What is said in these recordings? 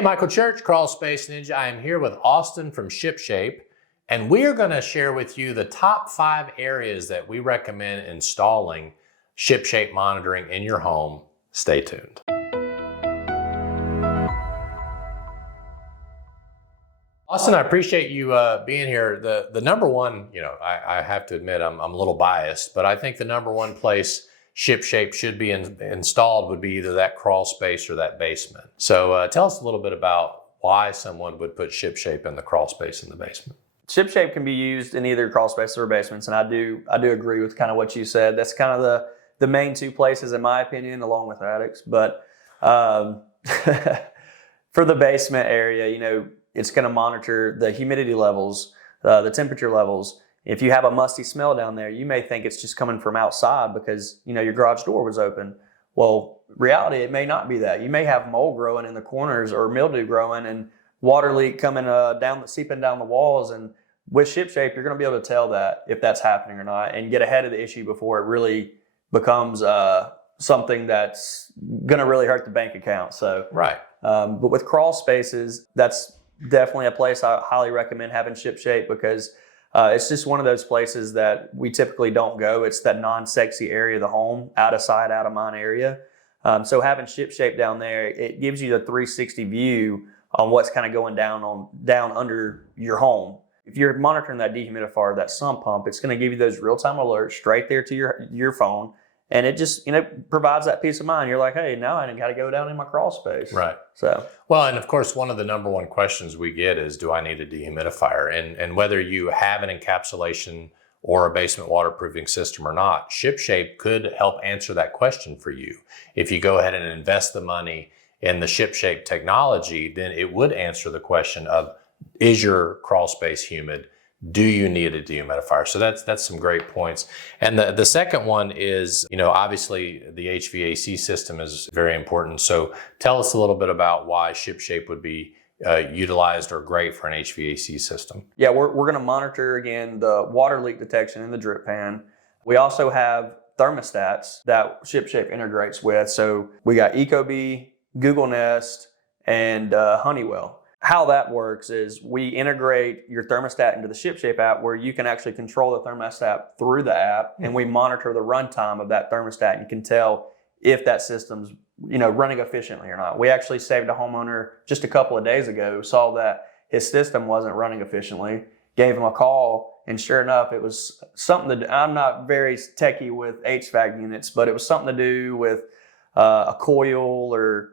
Hey, Michael Church, Crawl Space Ninja. I am here with Austin from Shipshape, and we are going to share with you the top 5 areas that we recommend installing Shipshape monitoring in your home. Stay tuned. Austin, I appreciate you being here. The number one, I have to admit I'm a little biased, but I think the number one place Shipshape should be installed would be either that crawl space or that basement. So tell us a little bit about why someone would put Shipshape in the crawl space in the basement. Shipshape can be used in either crawl spaces or basements, and I do agree with kind of what you said. That's kind of the main 2 places, in my opinion, along with attics. But for the basement area, it's going to monitor the humidity levels, the temperature levels. If you have a musty smell down there, you may think it's just coming from outside because, your garage door was open. Well, reality, it may not be that. You may have mold growing in the corners or mildew growing and water leak coming seeping down the walls. And with Shipshape, you're going to be able to tell that if that's happening or not and get ahead of the issue before it really becomes something that's going to really hurt the bank account. So, right. But with crawl spaces, that's definitely a place I highly recommend having Shipshape because it's just one of those places that we typically don't go. It's that non-sexy area of the home, out of sight, out of mind area. So having Shipshape down there, it gives you the 360 view on what's kind of going down under your home. If you're monitoring that dehumidifier, that sump pump, it's going to give you those real-time alerts straight there to your phone. And it just, provides that peace of mind. You're like, hey, now I ain't got to go down in my crawl space. Right. So, well, and of course, one of the number one questions we get is, do I need a dehumidifier? And whether you have an encapsulation or a basement waterproofing system or not, Shipshape could help answer that question for you. If you go ahead and invest the money in the Shipshape technology, then it would answer the question of, is your crawl space humid? Do you need a dehumidifier? So that's some great points. And the second one is, obviously the HVAC system is very important. So tell us a little bit about why Shipshape would be utilized or great for an HVAC system. Yeah, we're going to monitor, again, the water leak detection in the drip pan. We also have thermostats that Shipshape integrates with. So we got Ecobee, Google Nest, and Honeywell. How that works is we integrate your thermostat into the Shipshape app where you can actually control the thermostat through the app, and we monitor the runtime of that thermostat, and you can tell if that system's running efficiently or not. We actually saved a homeowner just a couple of days ago who saw that his system wasn't running efficiently, gave him a call, and sure enough, it was something to do. I'm not very techie with HVAC units, but it was something to do with a coil or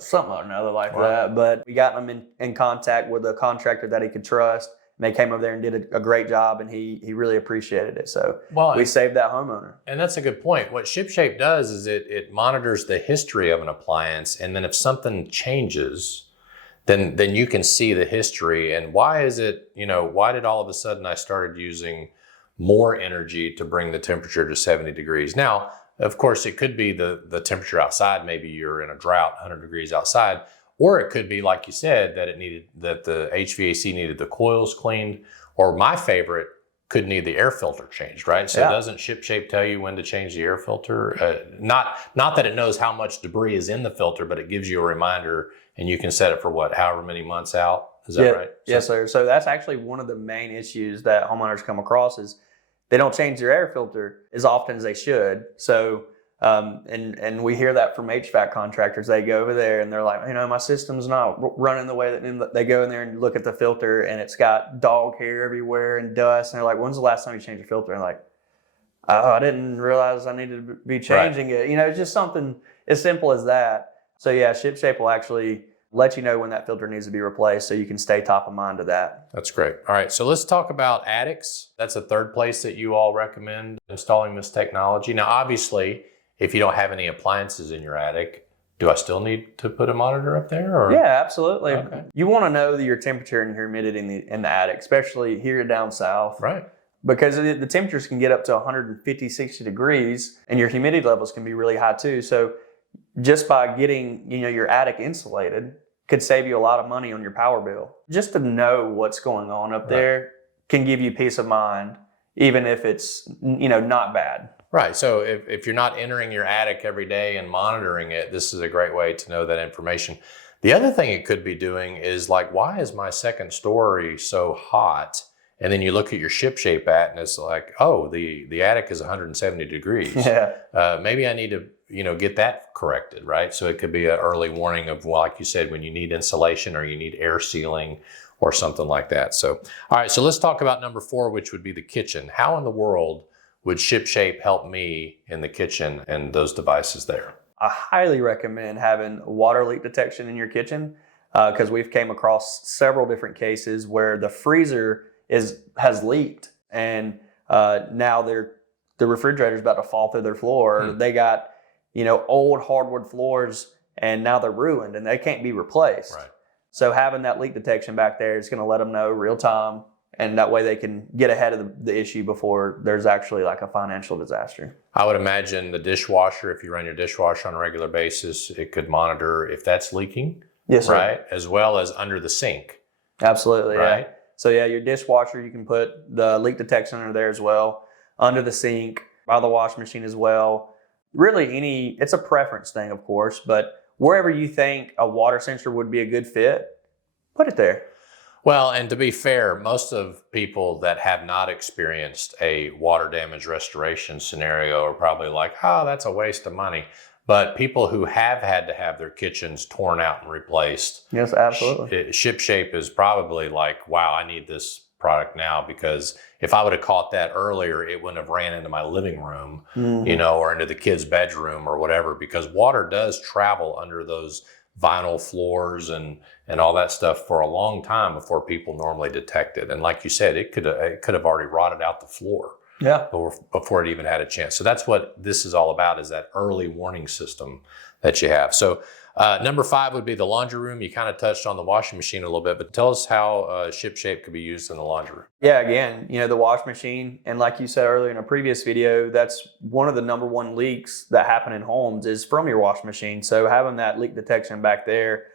something or another like that. But we got him in contact with a contractor that he could trust. And they came over there and did a great job, and he really appreciated it. So we saved that homeowner. And that's a good point. What Shipshape does is it monitors the history of an appliance, and then if something changes, then you can see the history. And why is it, why did all of a sudden I started using more energy to bring the temperature to 70 degrees? Now, of course, it could be the temperature outside. Maybe you're in a drought, 100 degrees outside. Or it could be, like you said, that the HVAC needed the coils cleaned. Or my favorite, could need the air filter changed, right? So doesn't Shipshape tell you when to change the air filter? Not that it knows how much debris is in the filter, but it gives you a reminder, and you can set it for however many months out. Is that right? Yes, sir. So that's actually one of the main issues that homeowners come across is they don't change their air filter as often as they should. So, and we hear that from HVAC contractors. They go over there and they're like, my system's not running the way that they go in there and look at the filter and it's got dog hair everywhere and dust. And they're like, when's the last time you changed your filter? And like, oh, I didn't realize I needed to be changing it. It's just something as simple as that. So yeah, Shipshape will actually let you know when that filter needs to be replaced so you can stay top of mind to that. That's great. All right, so let's talk about attics. That's a third place that you all recommend installing this technology. Now, obviously, if you don't have any appliances in your attic, do I still need to put a monitor up there? Or? Yeah, absolutely. Okay. You want to know your temperature and humidity in the attic, especially here down south. Right. Because the temperatures can get up to 150, 60 degrees, and your humidity levels can be really high too. So just by getting your attic insulated could save you a lot of money on your power bill. Just to know what's going on up there can give you peace of mind, even if it's not bad. Right. So if you're not entering your attic every day and monitoring it, this is a great way to know that information. The other thing it could be doing is like, why is my second story so hot? And then you look at your Shipshape at and it's like, oh, the attic is 170 degrees. Yeah. Maybe I need to, get that corrected, right? So it could be an early warning of, well, like you said, when you need insulation or you need air sealing or something like that. So, all right, so let's talk about number 4, which would be the kitchen. How in the world would Shipshape help me in the kitchen and those devices there? I highly recommend having water leak detection in your kitchen because we've came across several different cases where the freezer has leaked and now the refrigerator's about to fall through their floor. They got old hardwood floors and now they're ruined and they can't be replaced. Right. So having that leak detection back there is going to let them know real time, and that way they can get ahead of the issue before there's actually like a financial disaster. I would imagine the dishwasher, if you run your dishwasher on a regular basis, it could monitor if that's leaking. Yes, sir. Right, as well as under the sink. Absolutely, right? Yeah. So yeah, your dishwasher, you can put the leak detection under there as well, under the sink, by the wash machine as well. Really it's a preference thing, of course, but wherever you think a water sensor would be a good fit, put it there. Well, and to be fair, most of people that have not experienced a water damage restoration scenario are probably like, oh, that's a waste of money. But people who have had to have their kitchens torn out and replaced, yes, absolutely. Shipshape is probably like, wow, I need this product now, because if I would have caught that earlier, it wouldn't have ran into my living room, or into the kid's bedroom or whatever, because water does travel under those vinyl floors and all that stuff for a long time before people normally detect it. And like you said, it could have already rotted out the floor. Yeah. Before it even had a chance. So that's what this is all about, is that early warning system that you have. So number 5 would be the laundry room. You kind of touched on the washing machine a little bit, but tell us how Shipshape could be used in the laundry room. Yeah, again, the wash machine, and like you said earlier in a previous video, that's one of the number one leaks that happen in homes is from your wash machine. So having that leak detection back there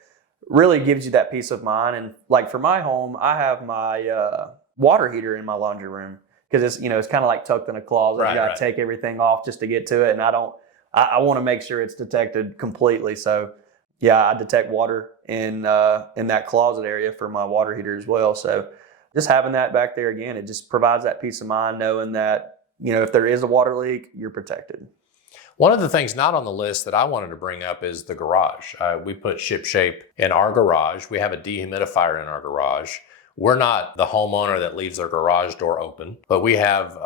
really gives you that peace of mind. And like for my home, I have my water heater in my laundry room, because it's kind of like tucked in a closet. Right, you got to take everything off just to get to it. And I want to make sure it's detected completely. So yeah, I detect water in that closet area for my water heater as well. So just having that back there, again, it just provides that peace of mind knowing that, if there is a water leak, you're protected. One of the things not on the list that I wanted to bring up is the garage. We put Shipshape in our garage. We have a dehumidifier in our garage. We're not the homeowner that leaves their garage door open, but we have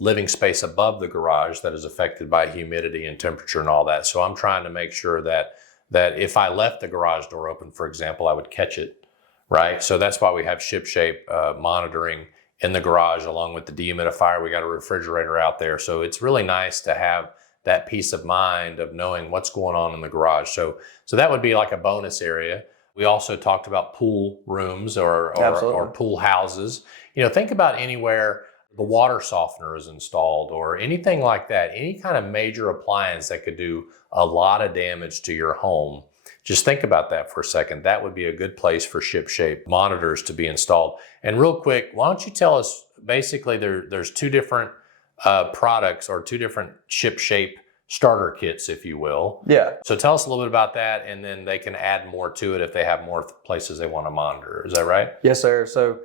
living space above the garage that is affected by humidity and temperature and all that. So I'm trying to make sure that if I left the garage door open, for example, I would catch it, right? So that's why we have Shipshape monitoring in the garage along with the dehumidifier. We got a refrigerator out there. So it's really nice to have that peace of mind of knowing what's going on in the garage. So that would be like a bonus area. We also talked about pool rooms or pool houses. Think about anywhere the water softener is installed or anything like that, any kind of major appliance that could do a lot of damage to your home. Just think about that for a second. That would be a good place for Shipshape monitors to be installed. And real quick, why don't you tell us, basically there's 2 different products or 2 different Shipshape starter kits, if you will. Yeah. So tell us a little bit about that, and then they can add more to it if they have more places they want to monitor. Is that right? Yes, sir. So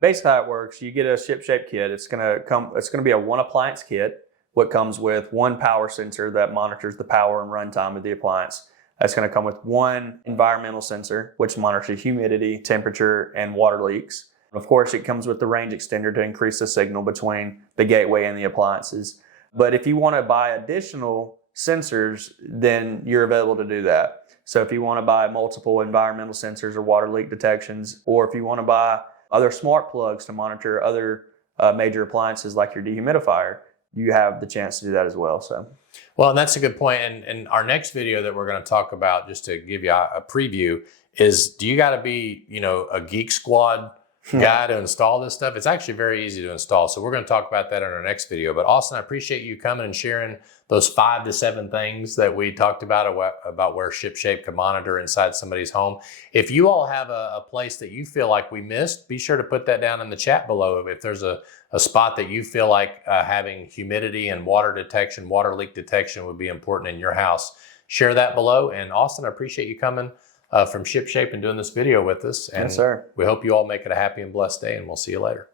basically how it works, you get a Shipshape kit. It's going to be a 1 appliance kit. What comes with 1 power sensor that monitors the power and runtime of the appliance. That's going to come with 1 environmental sensor, which monitors humidity, temperature, and water leaks. Of course, it comes with the range extender to increase the signal between the gateway and the appliances. But if you want to buy additional sensors, then you're available to do that. So if you want to buy multiple environmental sensors or water leak detections, or if you want to buy other smart plugs to monitor other major appliances like your dehumidifier, you have the chance to do that as well. So, well, and that's a good point. And our next video that we're going to talk about, just to give you a preview, is do you got to be, a Geek Squad guy to install this stuff? It's actually very easy to install. So we're going to talk about that in our next video. But Austin, I appreciate you coming and sharing those 5 to 7 things that we talked about where Shipshape can monitor inside somebody's home. If you all have a place that you feel like we missed, be sure to put that down in the chat below. If there's a spot that you feel like having humidity and water detection, water leak detection would be important in your house, share that below. And Austin, I appreciate you coming. from Shipshape and doing this video with us. And Yes, sir. we hope you all make it a happy and blessed day, and we'll see you later.